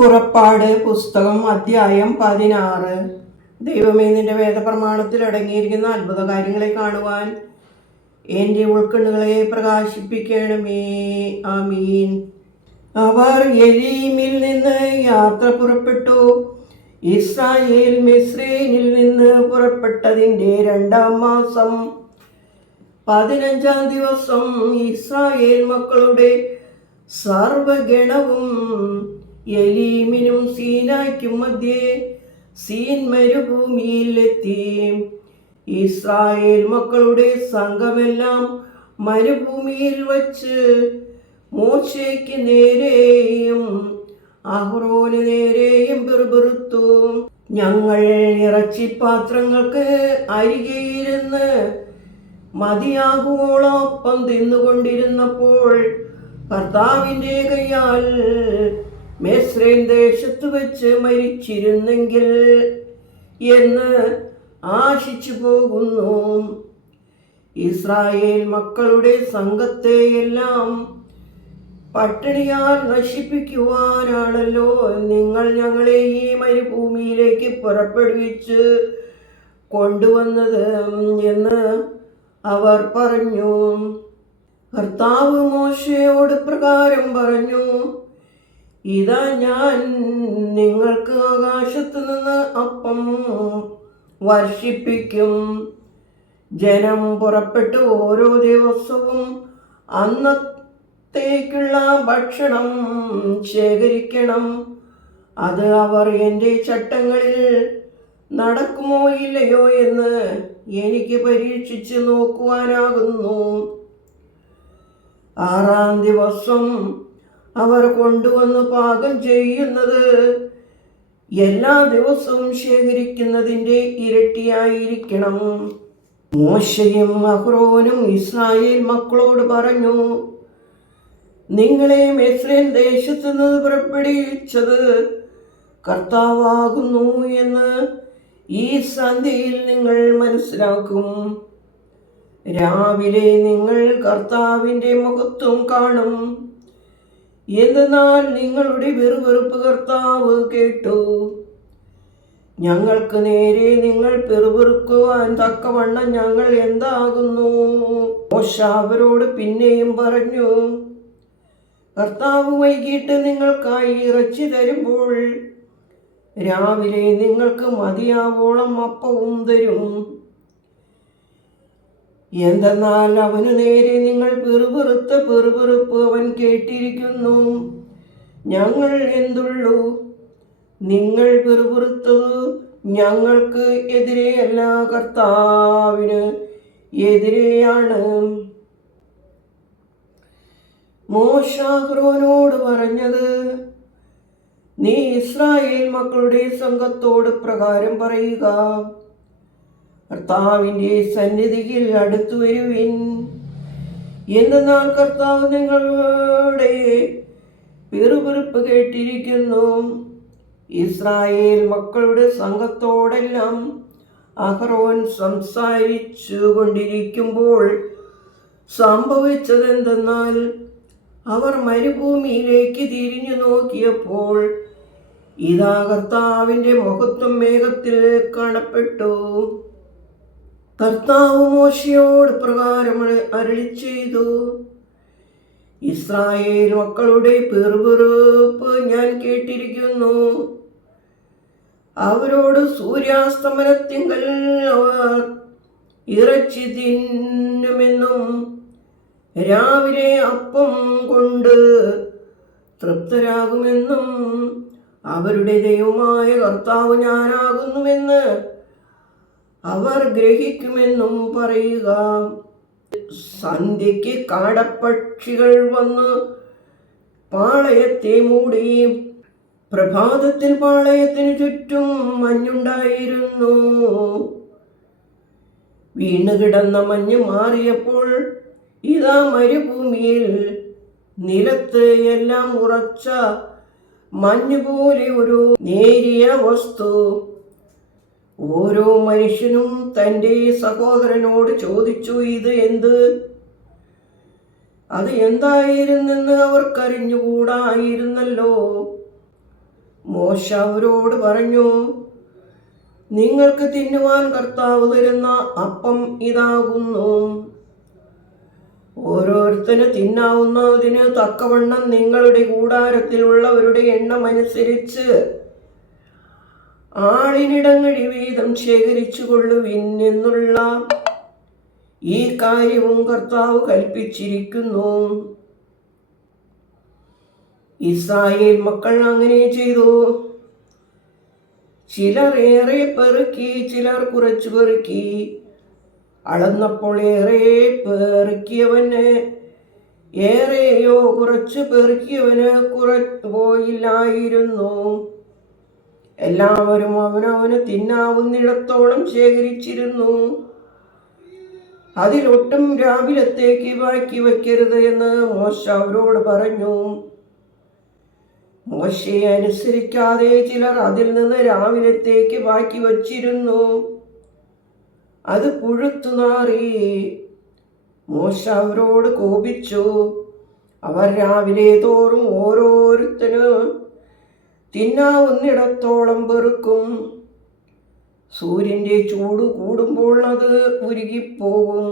പുറപ്പാട് പുസ്തകം അധ്യായം പതിനാറ്. ദൈവമേ നിന്റെ വേദപ്രമാണത്തിൽ അടങ്ങിയിരിക്കുന്ന അത്ഭുത കാര്യങ്ങളെ കാണുവാൻ എന്റെ ഉൾക്കണ്ണുകളെ പ്രകാശിപ്പിക്കണമേ. ആമീൻ. അവർ എലീമിൽ നിന്ന് യാത്ര പുറപ്പെട്ടു. ഇസ്രായേൽ മിസ്രൈനിൽ നിന്ന് പുറപ്പെട്ടതിന്റെ രണ്ടാം മാസം പതിനഞ്ചാം ദിവസം ഇസ്രായേൽ മക്കളുടെ സർവഗണവും എലീമിനും സീനായ്ക്കും മധ്യേ സീൻ മരുഭൂമിയിലെത്തി. ഇസ്രായേൽ മക്കളുടെ സംഘമെല്ലാം മരുഭൂമിയിൽ വച്ച് മോശയ്ക്ക് നേരെയും അഹ്റോന് നേരെയും പിറുപിറുത്തു. ഞങ്ങൾ ഇറച്ചി ഇറച്ചിപ്പാത്രങ്ങൾക്ക് അരികെയിരുന്ന് മതിയാകുവോളൊപ്പം തിന്നുകൊണ്ടിരുന്നപ്പോൾ കർത്താവിന്റെ കൈയാൽ മെസ്രൈൻ ദേശത്ത് വെച്ച് മരിച്ചിരുന്നെങ്കിൽ എന്ന് ആശിച്ചു പോകുന്നു. ഇസ്രായേൽ മക്കളുടെ സംഘത്തെയെല്ലാം പട്ടിണിയാൽ നശിപ്പിക്കുവാനാണല്ലോ. നിങ്ങൾ ഞങ്ങളെ ഈ മരുഭൂമിയിലേക്ക് പുറപ്പെടുവിച്ച് കൊണ്ടുവന്നത് എന്ന് അവർ പറഞ്ഞു. കർത്താവ് മോശയോട് പ്രകാരം പറഞ്ഞു ഇതാ ഞാൻ നിങ്ങൾക്ക് ആകാശത്ത് നിന്ന് അപ്പം വർഷിപ്പിക്കും. ജനം പുറപ്പെട്ട് ഓരോ ദിവസവും അന്നത്തേക്കുള്ള ഭക്ഷണം ശേഖരിക്കണം. അത് അവർ എന്റെ ചട്ടങ്ങളിൽ നടക്കുമോ ഇല്ലയോ എന്ന് എനിക്ക് പരീക്ഷിച്ച് നോക്കുവാനാകുന്നു. ആറാം ദിവസം അവർ കൊണ്ടുവന്ന് പാകം ചെയ്യുന്നത്. എല്ലാ ദിവസവും ശേഖരിക്കുന്നതിന്റെ ഇരട്ടിയായിരിക്കണം. മോശയും അഹ്റോനും ഇസ്രായേൽ മക്കളോട് പറഞ്ഞു നിങ്ങളെ മെസ്രേൻ ദേശത്ത് നിന്ന് പുറപ്പെടുവിച്ചത് കർത്താവാകുന്നു എന്ന് ഈ സന്ധ്യയിൽ നിങ്ങൾ മനസ്സിലാക്കും. രാവിലെ നിങ്ങൾ കർത്താവിന്റെ മുഖത്വം കാണും. എന്തെന്നാൽ നിങ്ങളുടെ വെറുവെറുപ്പ് കർത്താവ് കേട്ടു. ഞങ്ങൾക്ക് നേരെ നിങ്ങൾ പെറുപെറുക്കുവാൻ തക്കവണ്ണം ഞങ്ങൾ എന്താകുന്നു? മോശ അവരോട് പിന്നെയും പറഞ്ഞു കർത്താവ് വൈകിട്ട് നിങ്ങൾക്കായി ഇറച്ചി തരുമ്പോൾ രാവിലെ നിങ്ങൾക്ക് മതിയാവോളം അപ്പവും തരും. എന്തെന്നാൽ അവനു നേരെ നിങ്ങൾ പെറുപെറുത്ത പെറുപെറുപ്പ് അവൻ കേട്ടിരിക്കുന്നു. ഞങ്ങൾ എന്തുള്ളൂ? നിങ്ങൾ പെറുപെറുത്തത് ഞങ്ങൾക്ക് എതിരെയല്ല കർത്താവിന് എതിരെയാണ്. മോശാഹ്രോനോട് പറഞ്ഞത് നീ ഇസ്രായേൽ മക്കളുടെ സംഘത്തോട് പ്രകാരം പറയുക. കർത്താവിന്റെ സന്നിധിയിൽ അടുത്തു വരുവിൻ. എന്തെന്നാൽ കർത്താവ് നിങ്ങളുടെ പിറുപിറുപ്പ് കേട്ടിരിക്കുന്നു. ഇസ്രായേൽ മക്കളുടെ സംഘത്തോടെല്ലാം അഹ്റോൻ സംസാരിച്ചു കൊണ്ടിരിക്കുമ്പോൾ സംഭവിച്ചതെന്തെന്നാൽ അവർ മരുഭൂമിയിലേക്ക് തിരിഞ്ഞു നോക്കിയപ്പോൾ ഇതാ കർത്താവിന്റെ മഹത്വം മേഘത്തിൽ കാണപ്പെട്ടു. കർത്താവ് മോശയോട് പ്രകാരം അരളി ചെയ്തു ഇസ്രായേൽ മക്കളുടെ പെറുപെറുപ്പ് ഞാൻ കേട്ടിരിക്കുന്നു. അവരോട് സൂര്യാസ്തമനത്തിങ്കൽ അവർ ഇറച്ചി തിന്നുമെന്നും രാവിലെ അപ്പം കൊണ്ട് തൃപ്തരാകുമെന്നും അവരുടെ ദൈവമായ കർത്താവ് ഞാനാകുന്നുവെന്ന് അവർ ഗ്രഹിക്കുമെന്നും പറയുക. സന്ധ്യയ്ക്ക് കാടപ്പക്ഷികൾ വന്ന് പാളയത്തെ മൂടി. പ്രഭാതത്തിൽ പാളയത്തിന് ചുറ്റും മഞ്ഞുണ്ടായിരുന്നു. വീണുകിടന്ന മഞ്ഞ് മാറിയപ്പോൾ ഇതാ മരുഭൂമിയിൽ നിലത്ത് എല്ലാം ഉറച്ച മഞ്ഞുപോലെ ഒരു നേരിയ വസ്തു. ഓരോ മനുഷ്യനും തന്റെ സഹോദരനോട് ചോദിച്ചു ഇത് എന്ത്? അത് എന്തായിരുന്നെന്ന് അവർക്കറിഞ്ഞുകൂടായിരുന്നല്ലോ മോശ അവരോട് പറഞ്ഞു നിങ്ങൾക്ക് തിന്നുവാൻ കർത്താവ് തരുന്ന അപ്പം ഇതാകുന്നു. ഓരോരുത്തന് തിന്നാവുന്നതിന് തക്കവണ്ണം നിങ്ങളുടെ കൂടാരത്തിലുള്ളവരുടെ എണ്ണം അനുസരിച്ച് ആളിനിടങ്ങഴി വീതം ശേഖരിച്ചു കൊള്ളുവിൻ എന്നുള്ള ഈ കാര്യവും കർത്താവ് കൽപ്പിച്ചിരിക്കുന്നു. ഇസ്രായേൽ മക്കൾ അങ്ങനെ ചെയ്തു. ചിലർ ഏറെ പെറുക്കി ചിലർ കുറച്ചു പെറുക്കി. അളന്നപ്പോൾ ഏറെ പെറുക്കിയവന് ഏറെയോ കുറച്ച് പെറുക്കിയവന് കുറ പോയില്ലായിരുന്നു. എല്ലാവരും അവനവന് തിന്നാവുന്നിടത്തോളം ശേഖരിച്ചിരുന്നു. അതിലൊട്ടും രാവിലത്തേക്ക് ബാക്കി വയ്ക്കരുത് എന്ന് മോശ അവരോട് പറഞ്ഞു. മോശയെ അനുസരിക്കാതെ ചിലർ അതിൽ നിന്ന് രാവിലത്തേക്ക് ബാക്കി വച്ചിരുന്നു. അത് പുഴുത്തു നാറി. മോശ അവരോട് കോപിച്ചു. അവർ രാവിലെ തോറും ഓരോരുത്തരും തിന്നാവുന്നിടത്തോളം പെറുക്കും സൂര്യന്റെ ചൂട് കൂടുമ്പോൾ അത് ഉരുകിപ്പോകും.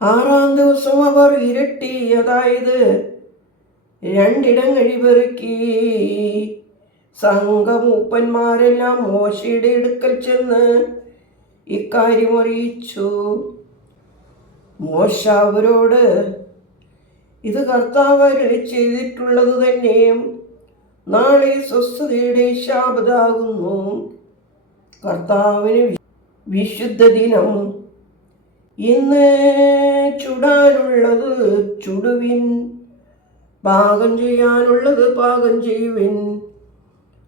ആറാം ദിവസം അവർ ഇരട്ടി അതായത് രണ്ടിടം കഴിപെറുക്കി സംഘമൂപ്പന്മാരെല്ലാം മോശയുടെ അടുക്കൽ ചെന്ന് ഇക്കാര്യം അറിയിച്ചു. മോശ അവരോട് ഇത് കർത്താവ് ചെയ്തിട്ടുള്ളത് തന്നെയും നാളെ സ്വസ്ഥതയുടെ ശാപതാകുന്നു. കർത്താവിന് വിശുദ്ധ ദിനം. ഇന്ന് ചുടാനുള്ളത് ചുടുവിൻ പാകം ചെയ്യാനുള്ളത് പാകം ചെയ്യുവിൻ.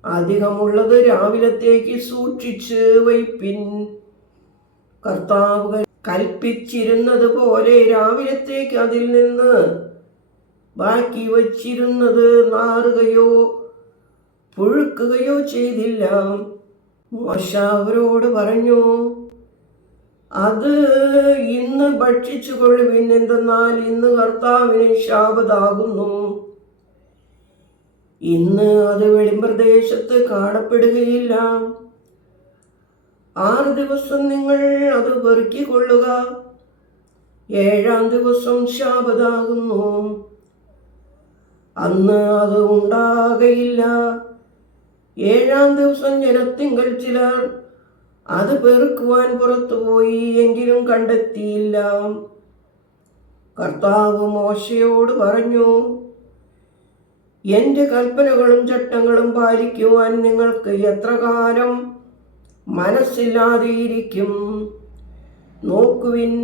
അധികമുള്ളത് രാവിലത്തേക്ക് സൂക്ഷിച്ച് വയ്പിൻ. കർത്താവ് കൽപ്പിച്ചിരുന്നത് പോലെ രാവിലത്തേക്ക് അതിൽ നിന്ന് ബാക്കി വച്ചിരുന്നത് നാറുകയോ പുഴുക്കുകയോ ചെയ്തില്ല. മോശ അവരോട് പറഞ്ഞു അത് ഇന്ന് ഭക്ഷിച്ചു കൊള്ളുവിൻ എന്തെന്നാൽ ഇന്ന് കർത്താവിന് ശാപതാകുന്നു. ഇന്ന് അത് വെളിമ്പ്രദേശത്ത് കാണപ്പെടുകയില്ല. ആറ് ദിവസം നിങ്ങൾ അത് പെറുക്കിക്കൊള്ളുക. ഏഴാം ദിവസം ശാപതാകുന്നു. അന്ന് അത് ഉണ്ടാകയില്ല. ഏഴാം ദിവസം ജനത്തിങ്കൽ ചിലർ അത് പെറുക്കുവാൻ പുറത്തുപോയി എങ്കിലും കണ്ടെത്തിയില്ല. കർത്താവ് മോശയോട് പറഞ്ഞു എന്റെ കൽപ്പനകളും ചട്ടങ്ങളും പാലിക്കുവാൻ നിങ്ങൾക്ക് എത്ര കാലം മനസ്സില്ലാതെയിരിക്കും? നോക്കുവിൻ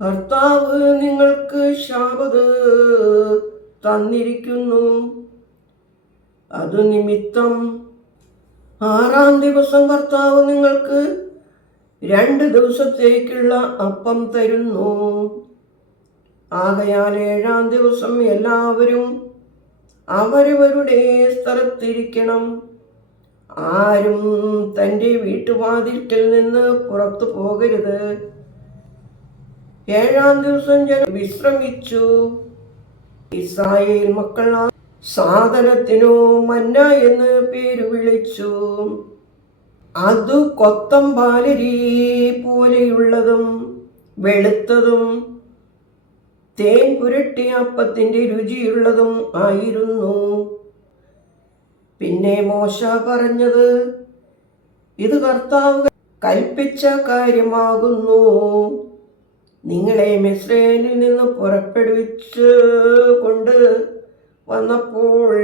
കർത്താവ് നിങ്ങൾക്ക് ശാപത് തന്നിരിക്കുന്നു. അതു നിമിത്തം ആറാം ദിവസം കർത്താവ് നിങ്ങൾക്ക് രണ്ട് ദിവസത്തേക്കുള്ള അപ്പം തരുന്നു. ആകയാൽ ഏഴാം ദിവസം എല്ലാവരും അവരവരുടെ സ്ഥലത്തിരിക്കണം. ആരും തന്റെ വീട്ടുവാതിൽക്കൽ നിന്ന് പുറത്തു പോകരുത്. ഏഴാം ദിവസം ജനം വിശ്രമിച്ചു. ഇസ്രായേൽ മക്കൾ സാധനത്തിനോ മന്ന എന്ന് പേര് വിളിച്ചു. അത് കൊത്തം പാലരി പോലെയുള്ളതും വെളുത്തതും തേൻ പുരട്ടിയ അപ്പത്തിന്റെ രുചിയുള്ളതും ആയിരുന്നു. പിന്നെ മോശ പറഞ്ഞത് ഇത് കർത്താവ് കൽപ്പിച്ച കാര്യമാകുന്നു. നിങ്ങളെ മിസ്രൈനിൽ നിന്ന് പുറപ്പെടുവിച്ച് കൊണ്ട് വന്നപ്പോൾ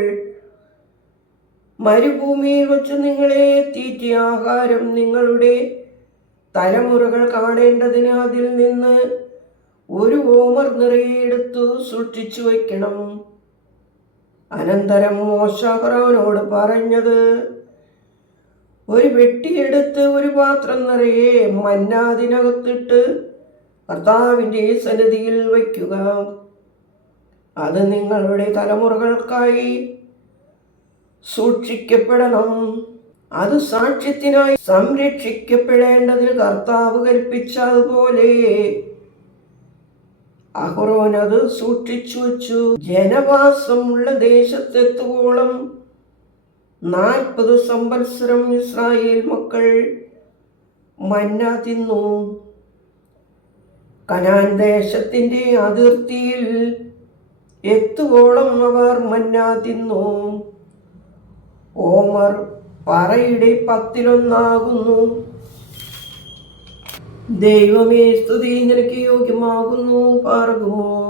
മരുഭൂമിയിൽ വച്ച് നിങ്ങളെ തീറ്റി ആഹാരം നിങ്ങളുടെ തലമുറകൾ കാണേണ്ടതിന് അതിൽ നിന്ന് ഒരു ഓമർ നിറയെടുത്തു സൂക്ഷിച്ചു വയ്ക്കണം. അനന്തരം മോശാഹ്റോനോട് പറഞ്ഞത് ഒരു വെട്ടിയെടുത്ത് ഒരു പാത്രം നിറയെ മന്നാതിനകത്തിട്ട് കർത്താവിന്റെ സന്നിധിയിൽ വയ്ക്കുക. അത് നിങ്ങളുടെ തലമുറകൾക്കായി സൂക്ഷിക്കപ്പെടണം. അത് സാക്ഷ്യത്തിനായി സംരക്ഷിക്കപ്പെടേണ്ടതിൽ കർത്താവ് കൽപ്പിച്ചതുപോലെ അഹ്റോൻ അത് സൂക്ഷിച്ചു വച്ചു. ജനവാസമുള്ള ദേശത്തെത്തുവോളം നാൽപ്പത് സംവത്സരം ഇസ്രായേൽ മക്കൾ മന്ന തിന്നു. കനാൻ ദേശത്തിന്റെ അതിർത്തിയിൽ എത്തുവോളം അവർ മന്ന തിന്നു. ഓമർ പറയുടെ പത്തിലൊന്നാകുന്നു. ദൈവമേ സ്തുതി നിനക്ക് യോഗ്യമാകുന്നു പാർഗുമോർ